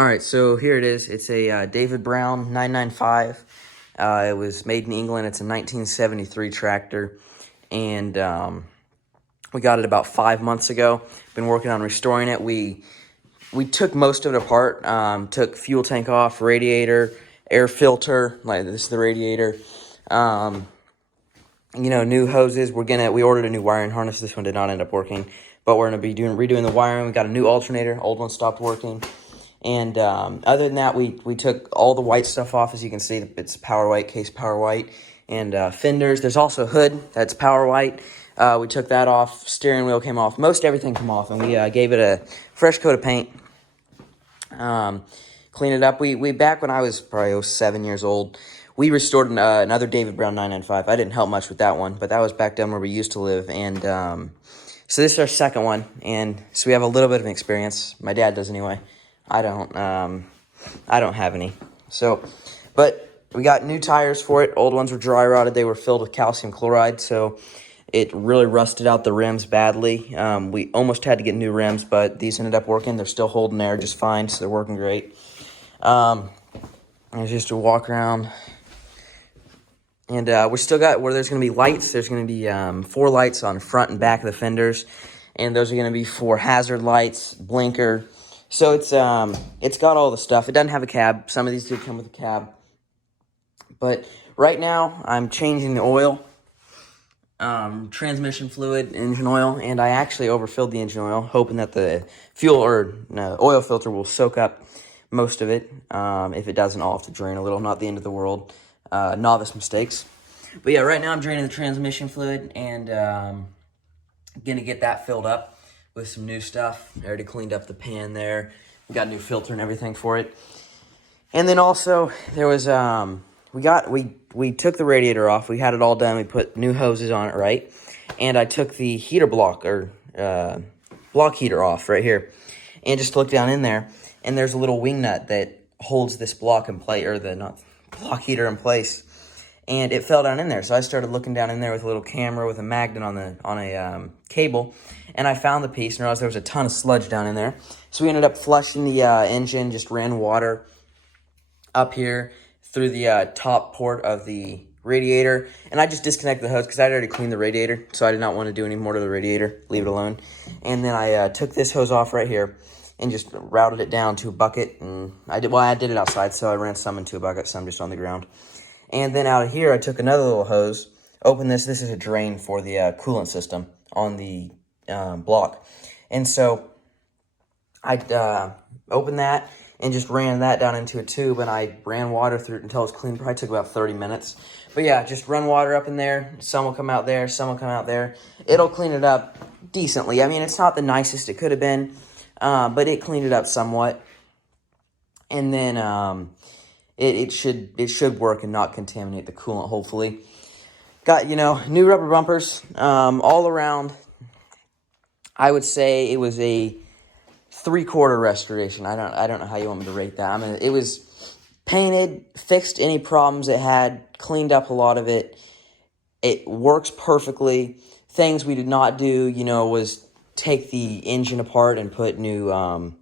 All right, so here it is. It's a David Brown 995. It was made in England. It's a 1973 tractor, and we got it about 5 months ago. Been working on restoring it. We took most of it apart. Took fuel tank off, radiator, air filter. Like this is the radiator. New hoses. We ordered a new wiring harness. This one did not end up working, but we're gonna be redoing the wiring. We got a new alternator. Old one stopped working. And other than that, we took all the white stuff off. As you can see, it's power white, case power white, and fenders. There's also hood that's power white. We took that off. Steering wheel came off. Most everything came off, and we gave it a fresh coat of paint. Clean it up. We back when I was probably 7 years old, we restored another David Brown 995. I didn't help much with that one, but that was back down where we used to live. And so this is our second one, and so we have a little bit of experience. My dad does anyway. I don't have any. So, but we got new tires for it. Old ones were dry rotted. They were filled with calcium chloride, so it really rusted out the rims badly. We almost had to get new rims, but these ended up working. They're still holding air just fine, so they're working great. It's just a walk around. And we still got where there's going to be lights. There's going to be 4 lights on front and back of the fenders, and those are going to be 4 hazard lights, blinker. So it's got all the stuff. It doesn't have a cab. Some of these do come with a cab. But right now, I'm changing the oil, transmission fluid, engine oil, and I actually overfilled the engine oil, hoping that the oil filter will soak up most of it. If it doesn't, I'll have to drain a little. Not the end of the world. Novice mistakes. But yeah, right now I'm draining the transmission fluid and going to get that filled up with some new stuff. I already cleaned up the pan there. We got a new filter and everything for it. And then also there was we took the radiator off. We had it all done. We put new hoses on it, right? And I took the heater block or block heater off right here, and just looked down in there, and there's a little wing nut that holds this block in place, or the not block heater in place, and it fell down in there. So I started looking down in there with a little camera with a magnet on a cable, and I found the piece and realized there was a ton of sludge down in there. So we ended up flushing the engine, just ran water up here through the top port of the radiator, and I just disconnected the hose because I'd already cleaned the radiator, so I did not want to do any more to the radiator, leave it alone. And then I took this hose off right here and just routed it down to a bucket, and I did it outside, so I ran some into a bucket, some just on the ground. And then out of here, I took another little hose, opened this. This is a drain for the coolant system on the block. And so I opened that and just ran that down into a tube, and I ran water through it until it was clean. Probably took about 30 minutes. But yeah, just run water up in there. Some will come out there, some will come out there. It'll clean it up decently. I mean, it's not the nicest it could have been, but it cleaned it up somewhat. And then it should work and not contaminate the coolant, hopefully. Got, new rubber bumpers all around. I would say it was a 3/4 restoration. I don't know how you want me to rate that. I mean, it was painted, fixed any problems it had, cleaned up a lot of it. It works perfectly. Things we did not do, was take the engine apart and put new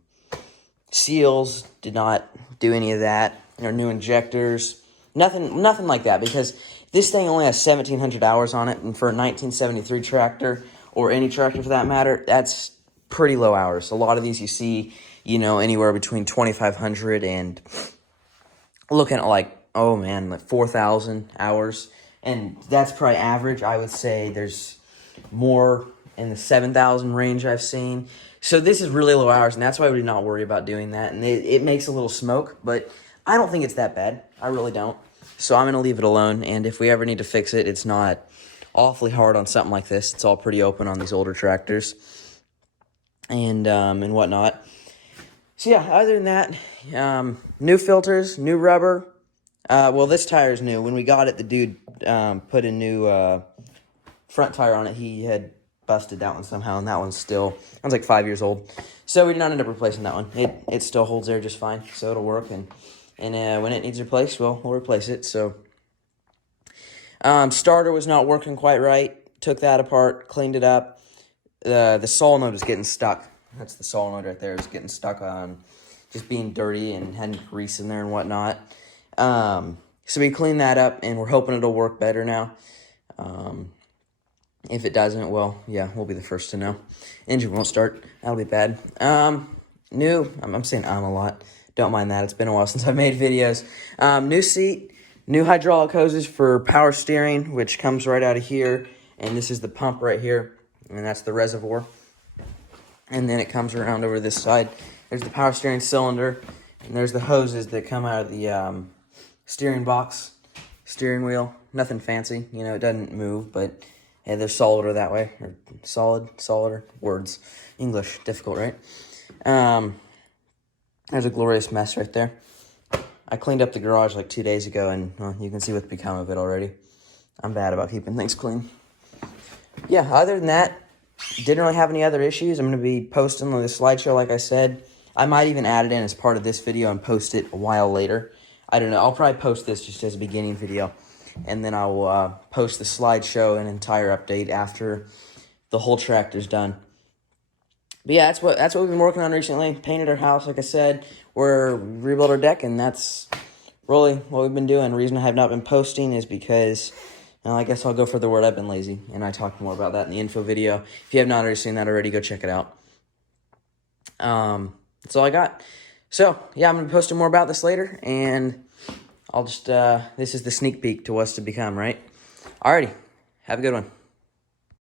seals. Did not do any of that. New injectors. Nothing like that, because this thing only has 1,700 hours on it, and for a 1973 tractor, or any tractor for that matter, that's pretty low hours. A lot of these you see, anywhere between 2,500 and looking at like 4,000 hours. And that's probably average. I would say there's more in the 7,000 range I've seen. So this is really low hours, and that's why we did not worry about doing that. And it makes a little smoke, but I don't think it's that bad. I really don't. So I'm going to leave it alone, and if we ever need to fix it, it's not awfully hard on something like this. It's all pretty open on these older tractors and whatnot. So yeah, other than that, new filters, new rubber. This tire is new. When we got it, the dude put a new front tire on it. He had busted that one somehow, and that one's like 5 years old. So we did not end up replacing that one. It still holds there just fine, so it'll work. And when it needs replaced, we'll replace it. So starter was not working quite right. Took that apart, cleaned it up. The solenoid was getting stuck. That's the solenoid right there. It was getting stuck on just being dirty and had grease in there and whatnot. So we cleaned that up, and we're hoping it'll work better now. If it doesn't, well, yeah, we'll be the first to know. Engine won't start. That'll be bad. New, I'm saying a lot. Don't mind that. It's been a while since I've made videos. New seat, new hydraulic hoses for power steering, which comes right out of here. And this is the pump right here, and that's the reservoir. And then it comes around over this side. There's the power steering cylinder, and there's the hoses that come out of the steering box, steering wheel. Nothing fancy, you know, it doesn't move, but yeah, they're solider that way, or solider, words. English, difficult, right? There's a glorious mess right there. I cleaned up the garage like 2 days ago, and well, you can see what's become of it already. I'm bad about keeping things clean. Yeah, other than that, didn't really have any other issues. I'm going to be posting the slideshow, like I said. I might even add it in as part of this video and post it a while later. I don't know. I'll probably post this just as a beginning video. And then I'll post the slideshow and entire update after the whole tractor's done. But yeah, that's what we've been working on recently. Painted our house, like I said. We're rebuilt our deck, and that's really what we've been doing. The reason I have not been posting is because, well, I guess I'll go for the word I've been lazy, and I talked more about that in the info video. If you have not already seen that already, go check it out. That's all I got. So, yeah, I'm going to be posting more about this later, and I'll just, this is the sneak peek to what's to become, right? Alrighty, have a good one.